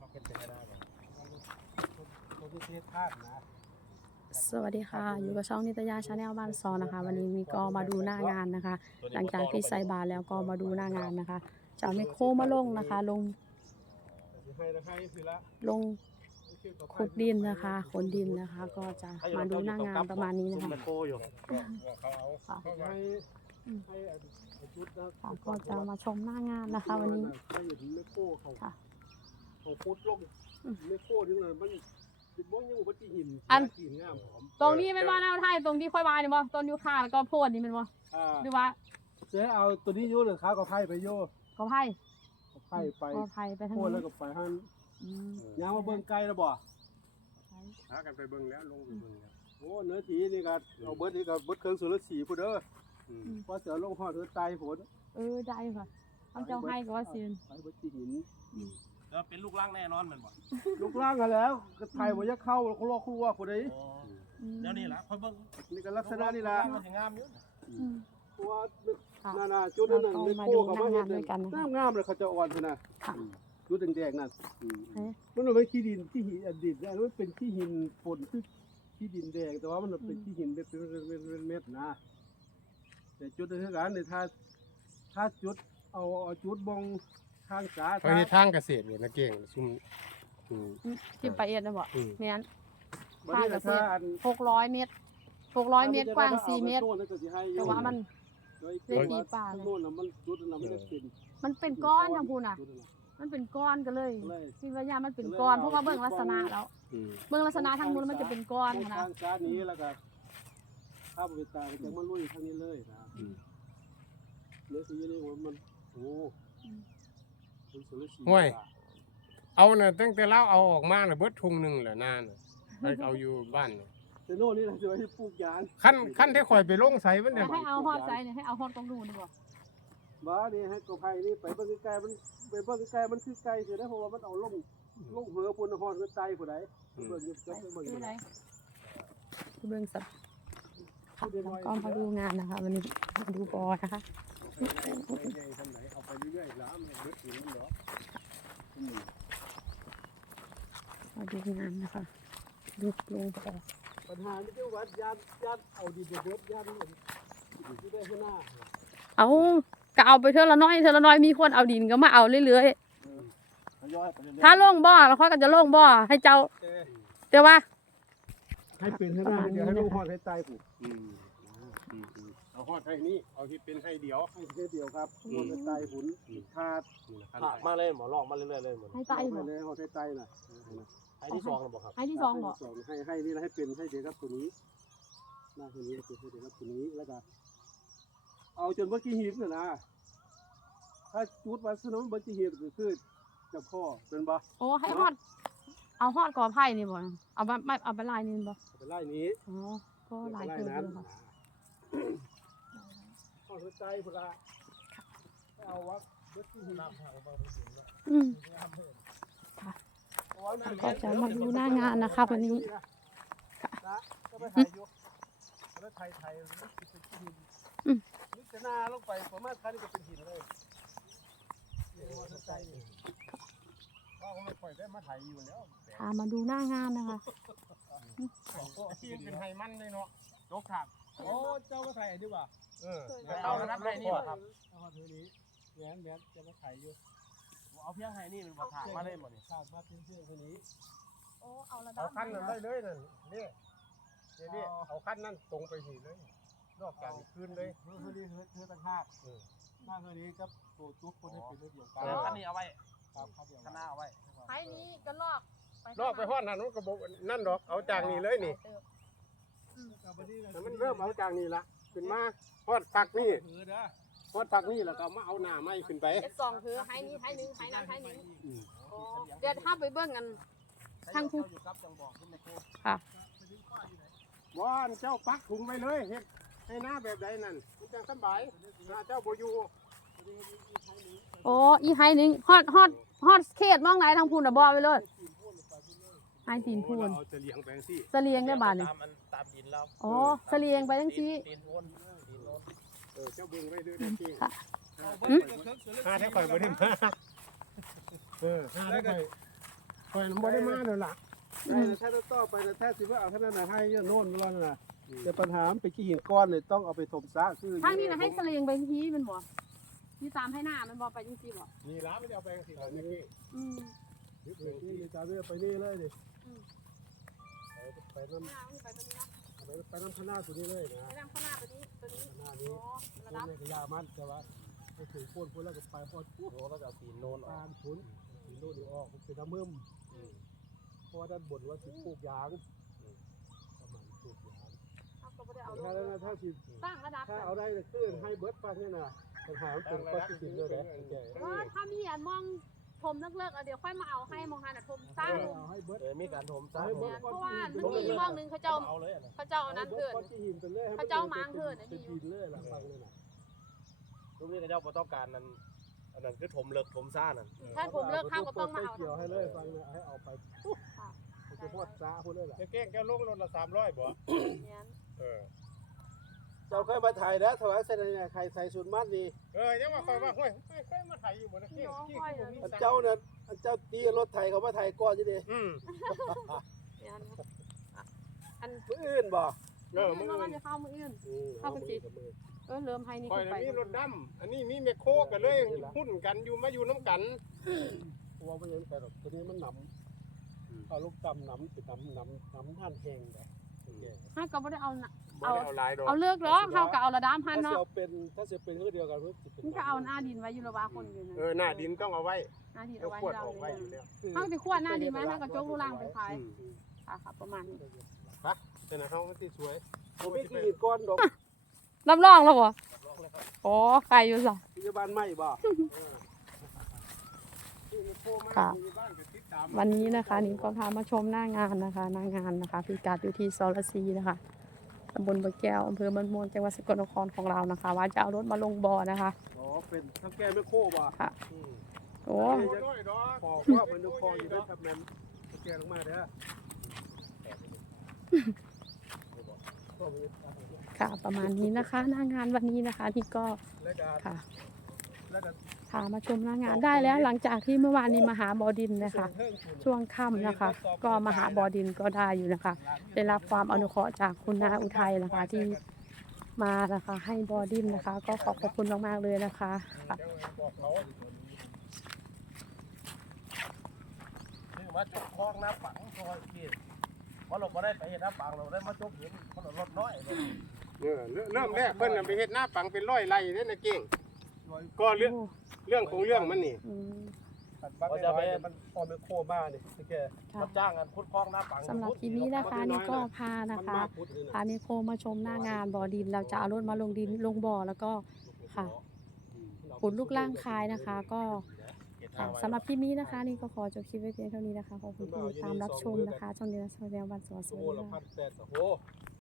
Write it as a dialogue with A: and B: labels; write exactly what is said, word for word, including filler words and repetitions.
A: เฮ็ดเป็นไม่ได้เลยตัวที่เทธาตุนะ
B: สวัสดีค่ะอยู่กับช่องนิตยาชาแนลบ้านซอนะคะ วันนี้มีก็มาดูหน้างานนะคะ หลังจากที่ใส่บาตรแล้วก็มาดูหน้างานนะคะจะเอาไมโครมาลงนะคะ ลงลงขุดดินนะคะขนดินนะคะ ก็จะมาดูหน้างานประมาณนี้นะคะค่ะก็จะมาชมหน้างานนะคะ วันนี้ค่ะอันตรงนี้เป็นว่าแนวไทยตรงที่ค่อยวายนี่บ่ต้นยูคาแล้วก็โพดนี่เป็นบ่หรือว่า
A: เจ๊เอาตัวนี้โยนหรือข้าวก็ไผ่ไปโย
B: ก็ไผ่
A: ก็ไผ่ไป
B: ก็ไผ่ไปทาง
A: นี้แล้วก็ไปหันยางมาเบิ่งไกลแล้วบ่หากันไปเบิ่งแล้วลงไปเบิ่งแล้วโอ้เนื้อทีนี่ก็เอาเบิดนี่ก็เบิดเครื่องสูบสีพุ่นเด้อพอเสือลงหอดเธอตายฝน
B: เออได้ค่ะเอาเจ้าให้ก็ว่าสิ
A: ไปเบิดที่หิน
C: แล้วเป็นลูกล่างแน่นอนเหมือนบ่
A: ลูกล่างกันแล้วก็ไทยบ่จะเข้าเขาลอกครัวคนใด
C: แล้วนี่ล่ะค่อยเบิ่ง
A: นี่ก็ลักษณะนี่ล่ะ
C: มันสิงามอยู่
A: เพราะว่านาๆจุดนั้นน่ะไม่โคกับมาเฮ็ดงามๆเลยเขาจะอ่อนพุ่นน่ะจุดแดงๆนั่นมันเป็นขี้ดินที่หินอดีตเนี่ยมันเป็นขี้หินฝนคือขี้ดินแดงแต่ว่ามันเป็นขี้หินเป็นเม็ดๆนะแต่จุดเท่านั้นเนี่ยถ้าถ้าจุดเอาเอาจุดบงทางสา
D: ไปทางเกษตรเนี่ยนะเก่งซุ่ม
B: ที่ไปเอ็ดนะบ่แม่น
A: ทางเกษตร
B: หกร้อยเมตรหกร้อยเมตรกว้างสี่เมตรแต่ว่ามันเล็กที่ป่าเลยมันเป็นก้อนทางพูนอ่ะมันเป็นก้อนกันเลยที่ว่ายามันเป็นก้อนเพราะว่าเบื้องลักษณะแล้วเบื้องลักษณะทางนู้นมันจะเป็นก้อนนะ
A: ทางซ้ายนี้แล้วก็ถ้าบริษัทจะมาลุยทางนี้เลยนะเนื้อสีนี่มันโอ้
D: ห่วยเอาน่ะตั้งแต่เราเอาออกมาน่ะเบิดทุ่งนึงแหละนานไปเอาอยู่บ้าน
A: แต่โน่นนี่เราจะให้ปลูกยาง
D: ขั้นขั้นที่ข่อยไปลงใส่มัน
B: เนี่ยให้เอาฮอดใส่เนี่ยให้เอาฮอดตรงนู้นดีกว่า
A: บ้านี่ให้กบไผ่นี่ไปเบิ่งไกลมันไปเบิ่งไกลมันคือไกลเสียได้เพราะว่ามันเอาลงลงเหือปุ่นฮอดคือไตผู้ใดเบิ่งอยู่จังเบิ่งอยู่ไหน
B: เบิ่งสัตว์ก็มาดูงานนะคะวันนี้มาดูบอนะคะ
A: เอาไปเรื่อยๆแล้วมันเบิดถึงเหรอ
B: มาดูงานนะคะดูลงบอ
A: ปัญหาที่คือว่ายานยานเอาดินเบิดยานที่ได้ข้างหน้า
B: เอาก็เอาไปเท่าละน้อยเท่าละน้อยมีคนเอาดินก็มาเอาเรื่อยๆถ้าลงบ่อแล้วค่อยก็จะลงบ่อให้เจ้าเดี๋ยวว่า
A: ให้เป็นให้ได้เดี๋ยวให้ลงหอดให้ตายผูกเอาหอดให้นี่เอาที่เป็นให้เดียวให้แค่เดียวครับหอดให้ตายหุ่นขาด
C: มาเลยหมอลอกมาเรื่อยๆเลยหมด
B: ให้ตาย
A: เลยหอดให้ตายน่ะ
C: ให้ที่สองบอกครับ
B: ให้ที่สองบอก
A: ให้ให้นี่ให้เป็นให้เดียวครับตัวนี้หน้าตัวนี้เป็นให้เดียวครับตัวนี้แล้วก็เอาจนเมื่อกี้หินน่ะนะถ้าจุดวัสดุเมื่อกี้หินก็คือจับข้อเป็นบ่
B: โอ้ให้ฮอดเอาฮอดกอไผ่นี่บ่เอาไปไม่เอาไปลายนี่บ่
A: ไปลายนี้
B: อ๋อก็ลายเกินเลยค่ะ
A: ข้อหัวใจพุ่นละเอาวัดเมื่อกี้หิน
B: อืมค่ะก็จะมาดูหน้างานนะคะวันนี้
A: ค่ะก็ไปถ่ายอยู่แล้วถ่ายถ่ายอืมนี่จะหน้าลงไปประมาณคันนี้ก็เป็นหินเลย
B: พามาดูหน้างานนะคะ
D: ที่เป็นไฮมันเลยเนาะ
A: ยกถักโอ้เจ้าก็ถ่ายดีกว่า
C: เออเอาระดับไหนนี่บ่ครับ
A: เอาทีนี้แหวนแหวนจะมาถ่ายอยู่
C: เอาเพียงไฮนี่มันบ่ถักมาเลยหมดนี่
A: ถักมาเพียงเพียงทีนี้
B: โอ้เอาระดับ
D: เอาขั้นนั้นได้เลยนั่นนี่นี่เอาขั้นนั้นตรงไปหินเลยนอกจากคืนเลย
A: เฮ้ยเฮ้ยเฮ้ยเฮ้ยตั้งห้าหน้าเฮ้ยนี้ก็ตัวจุ๊บคนให้เป็นเรื่องเดียวกัน
C: ขั้นนี้เอาไว้
A: ข้างหน้าเอาไว้
B: ไฮนี้ก็ลอก
D: ลอกไปฮอดนั่นมันก็บ่นั่นดอกเอาจากนี่เลยนี่มันเริ่มเอาจากนี่ละขึ้นมาฮอดฝักนี่ฮอดฝักนี่แล้วก็มาเอาหน้าไม้ขึ้นไป
B: เจ็ดสองคือไฮนี้ไฮนึงไฮนั้นไฮนึงเดี๋ยวถ้าไปเบิ่งกันทางคุณค่ะ
D: บอนเจ้าปักถุงไปเลยเฮ็ดให้หน้าแบบใดนั่นมันจังสบายหน้าเจ้าบ่อยู่
B: โอ้อีไฮนึงฮอดฮอดฮอดเขตมองไหนทางพูนน่ะบ่ไปเลยไฮตีนพูน
D: เสลียงไปจังซี่
B: เสลียงได้บาดนี่
C: ตามมันตามดินแล้ว
B: อ๋อเสลียงไปจังซี่
C: ตีนพูนตีนโน้น
D: เออเจ้าเบิ่งไว้เด้อจริง
B: ค่ะ
D: หาแท้ข่อยบ่ได้มาเออหาแท้ข่อยคอยบ่ได้มาแล้วล่ะ
A: ใช่ถ้าต่อไปนะแท้สิว่าเอาเท่านั้นน่ะให้เยอะโน่นบ่นั่นน่ะแต่ปัญหามันเป็นขี้หินก้อนเนี่ยต้องเอาไปถมซะคือ
B: ทางนี้นะให้เสลียงไปที่มันบ่ที่ตามให้หน้ามันบ่ไปจริงๆบ่
D: นี่ร้านไม่ได้เอาไปสิครับนี่
B: อืม
A: นี่จาเรียไปนี่เลยดิไปน้ำ
B: หน้ามันไปตรงนี้นะ
A: ไปไปน้ำข้างหน้าตัวนี้เลยนะ
B: ไปทางข้างหน้าตัวนี้ตัวนี้
A: ข้างหน้า
B: อ๋
A: นี้
B: อระ
A: ต้
B: ดั
A: น
B: บ
A: เนี่ยกระยามันแต่ว่าไปถึงโค่นโค่นแล้วก็ไปพอปุ๊บ
C: โอ้แล้วก็เอาตีนโน่นออ
A: ตาก ลผลสีโน่นนี่ออกเป็นน้ำมึมเพราะว่าด้านบนว่าสิปลูกยางประมาณปลูกยาง
B: เอาก็บ่ได้เอา
A: ถ้าแล้วนะถ้าสิ
B: ตั้งระดับ
A: ถ้าเอาได้จะขึ้นให้เบิร์ดฟังเนี่ยนะปัญหามันเป็นข้อที่สิบเลยนะแก
B: เออถ้ามีอันมองถมเลิกๆเอาเดี๋ยวค่อยมาเอาให้มองหันน่ะถมสร้าง
A: เอาให้เบิร์ด
C: เออมีการถมซะ
B: เนี่ยเพราะว่ามันมีมองนึงเขาเจ้า
C: เอาเลยนะ
B: เขาเจ้าเอานั้นเถิด
A: ก้อนที่หินไปเลยเป็นดินเลยหลังฟังเลยนะ
C: ลูกนี้ก็เจ้าบ่ต้องการนั่นอันนั้นคือถมเลิกถมซ่านั่น
B: ถ้าผมเลิกข้าวก็ต้องมาเอา
A: เกี่ยวให้เลยฟังนะให้เอาไปปุ๊บจะพอดจ้าพูดเลยแหละ
D: จะเก่งแกลงรถละสามร้อยบ่
B: เนี่ย
D: เออ
A: เจ้าเคยมาถ่ายนะถวายเสด็จใครใส่ชุดมัดนี่
D: เออยังว่าคอยว่าห้วยเคยมาถ่ายอยู่บ่นะเก่งขี้คือบ่มี
A: เจ้าเนี่ยเจ้าตีรถไถเขามาถ่ายก้อนจะดี
D: อืม
B: เนี่ยอัน
A: มืออื่นบ่
D: เออ
B: มื
D: มึ
B: อง มันจะเข้ามืออื่น
A: เข้าไปจี
B: เออเริ่มให้นี่
D: คอย
B: ขึ้นไป
D: มีรถดำอันนี้มีแมคโครกันเลยหุ้นกันอยู่มาอยู่น้ำกัน
A: ว่าไม่ยังไปหรอกตัวนี้มันหนำเอาลูกตำหนำติดหนำหนำหนำท่านแห้งแบบ
B: ห้าก็ไม่ได้เอาน่ะ
D: บ่ได้เอาลายดอก
B: เอาเลิกหรอเขาก็เอาระดับพัน
A: ถ้า
B: เนาะ
A: จะเป็นถ้าจะเป็นเดียวกันมันจะเป็น
B: มันก็เอาหน้าดินไว้อยู่ระบาคนอยู่นะ
D: เออหน้าดินต้องเอาไว้
B: หน้าดิน
D: เอา
B: เอาไว้
D: ขวด
B: เรา
D: ออกไว้อยู่แล้ว
B: เขาจะขวดหน้าดินไหมถ้าก็โจ๊กลูกล่างไปขายค่ะค่ะประมาณนี้
D: แต่นะเขาที่สวย
A: ผมไม่กี่ก้อนดอก
B: รับรองแล้วบ่อ๋อใครอยู่สะ
A: พยาบาลใหม่บ่
B: ค่ะ วันนี้นะคะนี่ก็พามาชมหน้างานนะคะหน้างานนะคะพิกัดอยู่ที่ซอลซีนะคะตำบลบะแก้วอำเภอบ้านม่วงจังหวัดสกลนครของเรานะคะ ว่าจะเอารถมาลงบ่อนะคะ
A: อ๋อเป็นทั้งแก้ไม่โคบ่
B: ค่ะโอ้
A: พอว่ามันดูพออยู่ได้ทำนั้นแก้ลงมาเด้อ
B: ค่ะประมาณนี้นะคะ หน้างานวันนี้นะคะที่ก็
A: แล้วก็
B: ค่ะ
A: แล้วก็
B: พามาชมหน้างานได้แล้วหลังจากที่เมื่อวานนี้มาหาบอดินนะคะ ช่วงค่ำนะคะ ก็มาหาบอดินก็ได้อยู่นะคะ ได้รับความอนุเคราะห์จากคุณนาอุทัยนะคะที่มานะคะให้บอดินนะคะ ก็ขอบขอบคุณมากๆเลยนะคะค่ะ
C: คือมาจกคลองน้ำปังซอยพี่เพราะเราบ่ได้ไปเฮ็ดน้ำปังเราได้มาจกหินเพราะเรารถน้อย
D: เออเริ่มแรกเพิ่นน่ะไปเฮ็ดหน้าปังเป็นร้อยไร่เด้นะเก่งก็เรื่องเรื่องของเรื่องมันนี่
B: อืม
A: ก็จะไปมันพอไม่โคมาเนี่ยแก
B: ค่ะ
C: รับจ้างกันขุดคลองน้ำปัง
B: สำหรับคลิปนี้นะคะนี่ก็พานะคะ พานิโคมาชมหน้างานบ่อดินเราจะเอารถมาลงดินลงบ่อแล้วก็ค่ะขุดลูกล่างคายนะคะ ก็ค่ะสำหรับคลิปนี้นะคะ นี่ก็ขอจบคลิปไว้เพียงเท่านี้นะคะขอบคุณที่ติดตามรับชมนะคะช่องเดียวแสดงวันสวัส
A: โอ้
B: ดี
A: ละ
B: ค่ะ
A: พันแปดโอ้